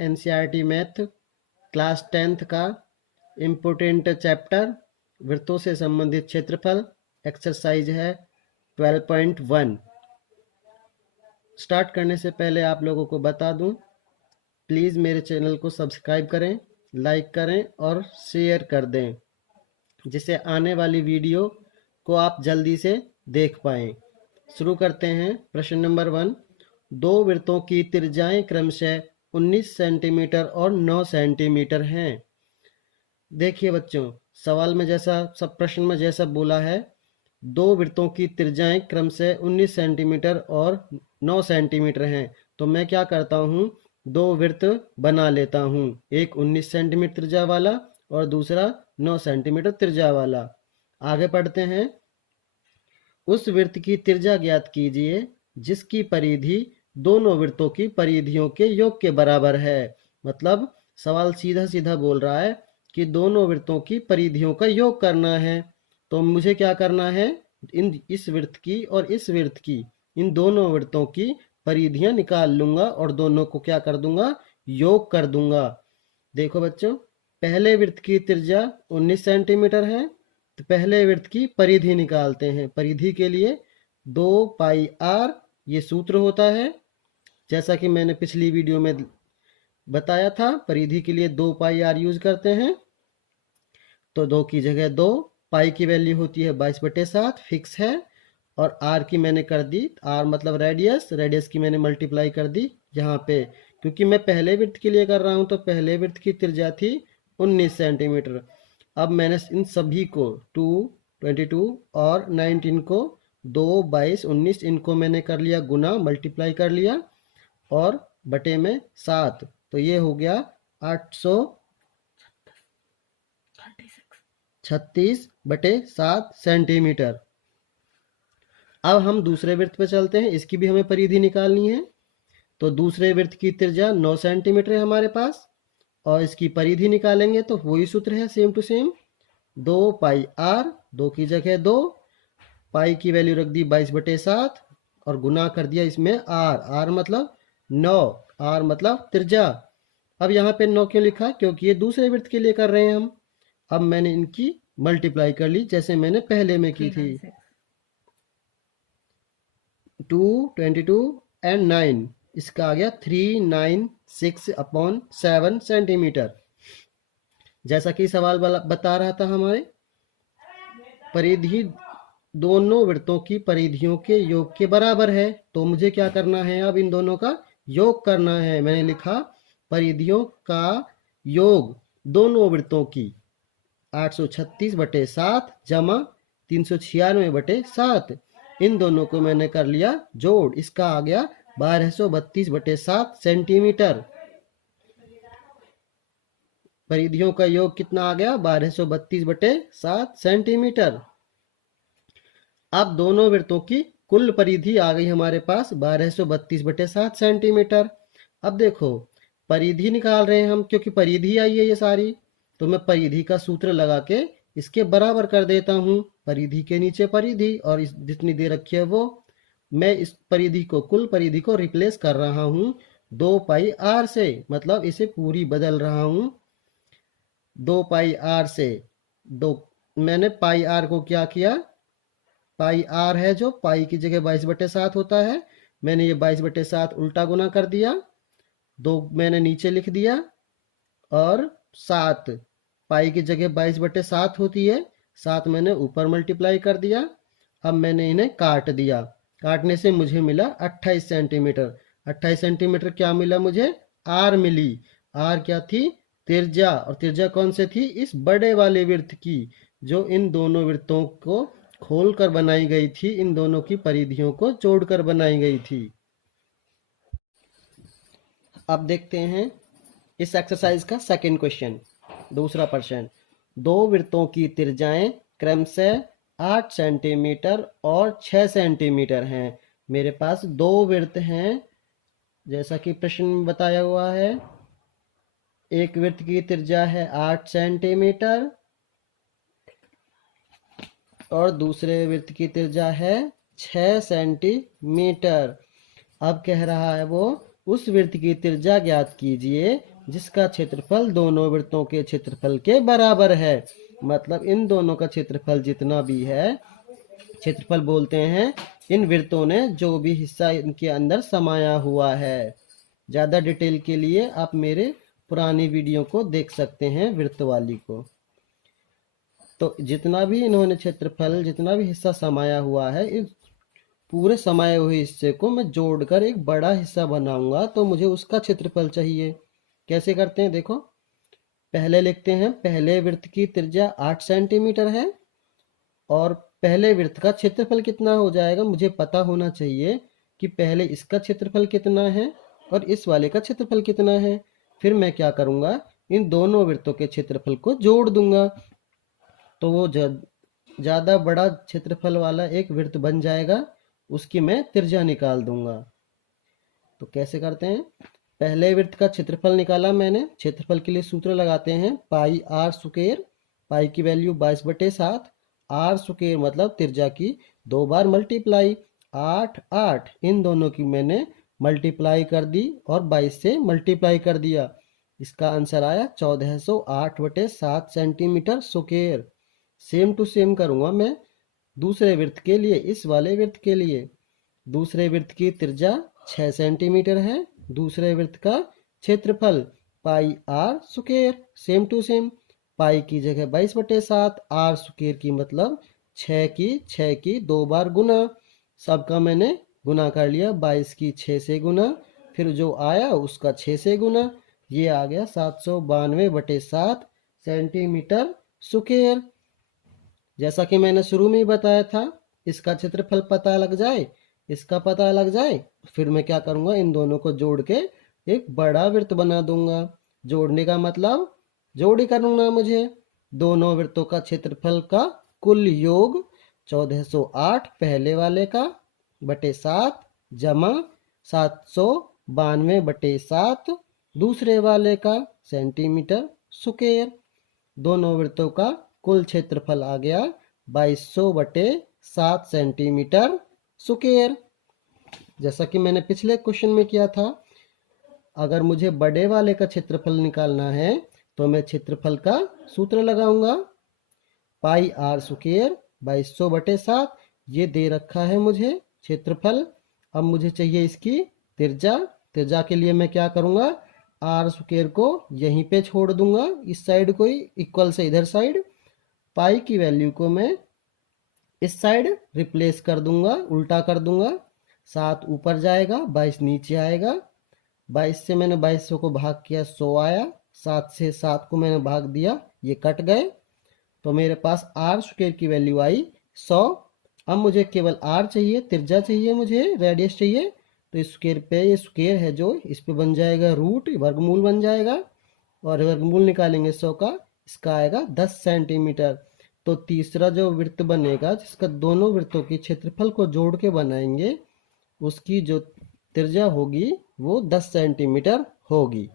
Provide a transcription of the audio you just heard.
NCERT math class 10th का important chapter वृत्तों से संबंधित क्षेत्रफल एक्सरसाइज है 12.1। स्टार्ट करने से पहले आप लोगों को बता दूं, प्लीज़ मेरे चैनल को सब्सक्राइब करें, लाइक करें और शेयर कर दें, जिससे आने वाली वीडियो को आप जल्दी से देख पाएँ। शुरू करते हैं। प्रश्न नंबर 1। दो वृत्तों की त्रिज्याएं क्रमशः 19 सेंटीमीटर और 9 सेंटीमीटर हैं। देखिए बच्चों, सवाल में जैसा सब प्रश्न में जैसा बोला है, दो वृत्तों की त्रिज्याएं क्रमशः 19 सेंटीमीटर और 9 सेंटीमीटर हैं। तो मैं क्या करता हूँ, दो वृत्त बना लेता हूँ, एक 19 सेंटीमीटर त्रिज्या वाला और दूसरा 9 सेंटीमीटर त्रिज्या वाला। आगे पढ़ते हैं। उस वृत्त की त्रिज्या ज्ञात कीजिए जिसकी परिधि दोनों वृत्तों की परिधियों के योग के बराबर है। मतलब सवाल सीधा सीधा बोल रहा है कि दोनों वृत्तों की परिधियों का योग करना है। तो मुझे क्या करना है, इस वृत्त की और इस वृत्त की, इन दोनों वृत्तों की परिधियां निकाल लूंगा और दोनों को क्या कर दूंगा, योग कर दूंगा। देखो बच्चों, पहले वृत्त की त्रिज्या 19 सेंटीमीटर है, तो पहले वृत्त की परिधि निकालते हैं। परिधि के लिए 2 पाई आर ये सूत्र होता है, जैसा कि मैंने पिछली वीडियो में बताया था। परिधि के लिए 2 पाई आर यूज करते हैं, तो 2 की जगह 2, पाई की वैल्यू होती है 22/7 फिक्स है, और आर की मैंने कर दी, आर मतलब रेडियस, रेडियस की मैंने मल्टीप्लाई कर दी यहाँ पे, क्योंकि मैं पहले वृत्त के लिए कर रहा हूँ। तो पहले वृत्त की त्रिज्या थी 19 सेंटीमीटर। अब मैंने इन सभी को 2, 22 और 19 को 2, 22, 19 इनको मैंने कर लिया गुना, मल्टीप्लाई कर लिया और बटे में 7, तो ये हो गया 836/7 सेंटीमीटर। अब हम दूसरे वृत्त पे चलते हैं, इसकी भी हमें परिधि निकालनी है। तो दूसरे वृत्त की त्रिज्या 9 सेंटीमीटर है हमारे पास, और इसकी परिधि निकालेंगे तो वही सूत्र है, same to same, 2 pi r, 2 की जगह 2, पाई की वैल्यू रख दी 22/7 और गुना कर दिया इसमें आर, आर मतलब 9, आर मतलब त्रिज्या। अब यहाँ पे 9 क्यों लिखा, क्योंकि ये दूसरे वृत्त के लिए कर रहे हैं हम। अब मैंने इनकी मल्टीप्लाई कर ली जैसे मैंने पहले में की थी। 2, 22 एंड 9, इसका आ गया 396/7 सेंटीमीटर। जैसा कि सवाल बता रहा था, हमारे परिधि दोनों वृत्तों की परिधियों के योग के बराबर है। तो मुझे क्या करना है, अब इन दोनों का योग करना है। मैंने लिखा परिधियों का योग दोनों वृत्तों की 836/7 जमा 396/7, इन दोनों को मैंने कर लिया जोड़, इसका आ गया 1232/7 सेंटीमीटर। परिधियों का योग कितना आ गया, 1232/7 सेंटीमीटर। अब दोनों वृत्तों की कुल परिधि आ गई हमारे पास 1232/7 सेंटीमीटर। अब देखो, परिधि निकाल रहे हैं हम, क्योंकि परिधि आई है ये सारी, तो मैं परिधि का सूत्र लगा के इसके बराबर कर देता हूँ। परिधि के नीचे परिधि और इस जितनी दे रखी है वो, मैं इस परिधि को, कुल परिधि को रिप्लेस कर रहा हूँ 2 पाई आर से, मतलब इसे पूरी बदल रहा हूँ 2 पाई आर से। दो मैंने पाई आर को क्या किया, पाई आर है जो पाई की जगह 22/7 होता है, मैंने ये 22/7 उल्टा गुना कर दिया, 2 मैंने नीचे लिख दिया, और 7 पाई की जगह 22/7 होती है, 7 मैंने ऊपर मल्टीप्लाई कर दिया। अब मैंने इन्हें काट दिया, काटने से मुझे मिला 28 सेंटीमीटर। 28 सेंटीमीटर क्या मिला मुझे, आर मिली। आर क्या थी, त्रिज्या, और त्रिज्या कौन से थी, इस बड़े वाले वृत्त की, जो इन दोनों वृत्तों को खोलकर बनाई गई थी, इन दोनों की परिधियों को जोड़कर बनाई गई थी। अब देखते हैं इस एक्सरसाइज का सेकंड क्वेश्चन, दूसरा प्रश्न। दो वृत्तों की त्रिज्याएं क्रमशः 8 सेंटीमीटर और 6 सेंटीमीटर हैं। मेरे पास दो वृत्त हैं, जैसा कि प्रश्न में बताया हुआ है। एक वृत्त की त्रिज्या है 8 सेंटीमीटर और दूसरे वृत्त की त्रिज्या है 6 सेंटीमीटर। अब कह रहा है वो उस वृत्त की त्रिज्या ज्ञात कीजिए जिसका क्षेत्रफल दोनों वृत्तों के क्षेत्रफल के बराबर है। मतलब इन दोनों का क्षेत्रफल जितना भी है, क्षेत्रफल बोलते हैं इन वृत्तों ने जो भी हिस्सा इनके अंदर समाया हुआ है। ज़्यादा डिटेल के लिए आप मेरे पुरानी वीडियो को देख सकते हैं, वृत्त वाली को। तो जितना भी इन्होंने क्षेत्रफल, जितना भी हिस्सा समाया हुआ है, इस पूरे समाये हुए हिस्से को मैं जोड़कर एक बड़ा हिस्सा बनाऊंगा, तो मुझे उसका क्षेत्रफल चाहिए। कैसे करते हैं देखो, पहले लिखते हैं पहले वृत्त की त्रिज्या 8 सेंटीमीटर है और पहले वृत्त का क्षेत्रफल कितना हो जाएगा, मुझे पता होना चाहिए कि पहले इसका क्षेत्रफल कितना है और इस वाले का क्षेत्रफल कितना है। फिर मैं क्या करूंगा, इन दोनों वृत्तों के क्षेत्रफल को जोड़ दूंगा, तो वो ज़्यादा बड़ा क्षेत्रफल वाला एक वृत्त बन जाएगा, उसकी मैं त्रिज्या निकाल दूंगा। तो कैसे करते हैं, पहले वृत्त का क्षेत्रफल निकाला मैंने। क्षेत्रफल के लिए सूत्र लगाते हैं पाई आर स्क्वायर। पाई की वैल्यू 22/7, आर स्क्वायर मतलब त्रिज्या की 2 बार मल्टीप्लाई। 8 8 इन दोनों की मैंने मल्टीप्लाई कर दी और 22 से मल्टीप्लाई कर दिया। इसका आंसर आया 1408/7 centimetre square. Same to same करूंगा मैं दूसरे वृत्त के लिए। इस वाले वृत्त के लिए दूसरे वृत्त की त्रिज्या 6 सेंटीमीटर है, दूसरे वृत्त का क्षेत्रफल pi r square. Same to same, pi की जगह 22/7, आर स्क्वायर की मतलब 6 की 2 बार गुना। सबका मैंने गुना कर लिया, 22 की 6 से गुना, फिर जो आया उसका 6 से गुना, ये आ गया 792/7 सेंटीमीटर स्क्वायर। जैसा कि मैंने शुरू में ही बताया था, इसका क्षेत्रफल पता लग जाए, इसका पता लग जाए, फिर मैं क्या करूंगा, इन दोनों को जोड़ के एक बड़ा वृत्त बना दूंगा। जोड़ने का मतलब जोड़ी करूंगा मुझे दोनों वृत्तों का क्षेत्रफल का कुल योग 1408 पहले वाले का बटे 7 जमा 792/7 दूसरे वाले का सेंटीमीटर स्क्वायर। दोनों वृत्तों का कुल क्षेत्रफल आ गया 2200/7 सेंटीमीटर स्क्वायर। जैसा कि मैंने पिछले क्वेश्चन में किया था, अगर मुझे बड़े वाले का क्षेत्रफल निकालना है तो मैं क्षेत्रफल का सूत्र लगाऊंगा पाई आर स्क्वायर 2200/7। ये दे रखा है मुझे क्षेत्रफल। अब मुझे चाहिए इसकी त्रिज्या। त्रिज्या के लिए मैं क्या करूंगा, आर स्क्वायर को यहीं पे छोड़ दूंगा, इस साइड को ही, इक्वल से इधर साइड। पाई की वैल्यू को मैं इस साइड रिप्लेस कर दूंगा, उल्टा कर दूंगा। 7 ऊपर जाएगा, 22 नीचे आएगा। 22 से मैंने 2200 को भाग किया, 100 आया। 7 से 7 को मैंने भाग दिया, ये कट गए, तो मेरे पास आर स्क्वायर की वैल्यू आई 100। अब मुझे केवल आर चाहिए, त्रिज्या चाहिए, मुझे रेडियस चाहिए। तो स्क्वायर पे, ये स्क्वायर है जो, इस पे बन जाएगा रूट, वर्गमूल बन जाएगा, और वर्गमूल निकालेंगे 100 का, इसका आएगा 10 सेंटीमीटर। तो तीसरा जो वृत्त बनेगा, जिसका दोनों वृत्तों के क्षेत्रफल को जोड़ के बनाएंगे, उसकी जो त्रिज्या होगी वो 10 सेंटीमीटर होगी।